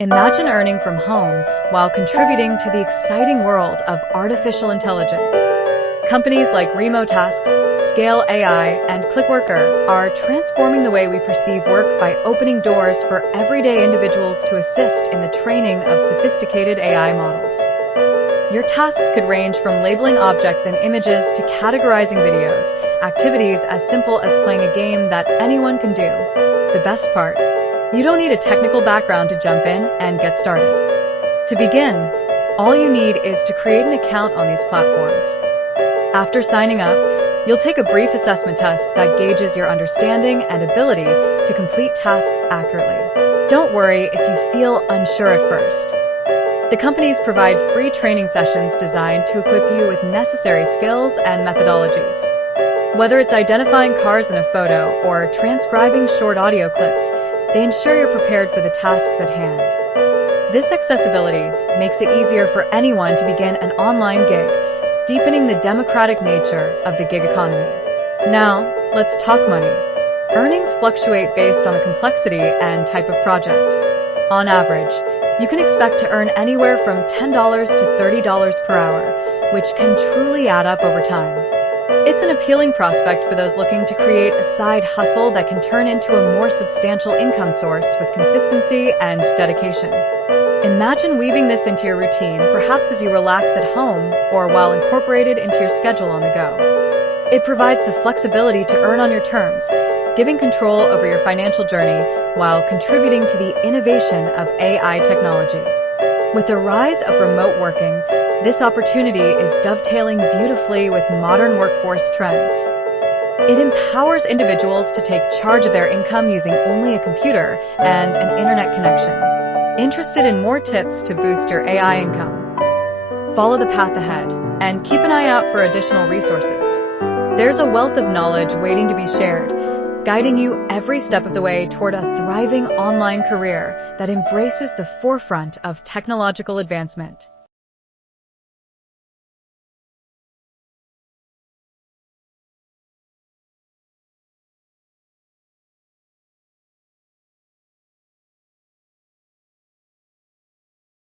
Imagine earning from home while contributing to the exciting world of artificial intelligence. Companies like Remotasks, Scale AI, and Clickworker are transforming the way we perceive work by opening doors for everyday individuals to assist in the training of sophisticated AI models. Your tasks could range from labeling objects and images to categorizing videos, activities as simple as playing a game that anyone can do. The best part, you don't need a technical background to jump in and get started. To begin, all you need is to create an account on these platforms. After signing up, you'll take a brief assessment test that gauges your understanding and ability to complete tasks accurately. Don't worry if you feel unsure at first. The companies provide free training sessions designed to equip you with necessary skills and methodologies. Whether it's identifying cars in a photo or transcribing short audio clips, they ensure you're prepared for the tasks at hand. This accessibility makes it easier for anyone to begin an online gig, deepening the democratic nature of the gig economy. Now, let's talk money. Earnings fluctuate based on the complexity and type of project. On average, you can expect to earn anywhere from $10 to $30 per hour, which can truly add up over time. It's an appealing prospect for those looking to create a side hustle that can turn into a more substantial income source with consistency and dedication. Imagine weaving this into your routine, perhaps as you relax at home or while incorporated into your schedule on the go. It provides the flexibility to earn on your terms, giving control over your financial journey while contributing to the innovation of AI technology. With the rise of remote working, this opportunity is dovetailing beautifully with modern workforce trends. It empowers individuals to take charge of their income using only a computer and an internet connection. Interested in more tips to boost your AI income? Follow the path ahead and keep an eye out for additional resources. There's a wealth of knowledge waiting to be shared, guiding you every step of the way toward a thriving online career that embraces the forefront of technological advancement.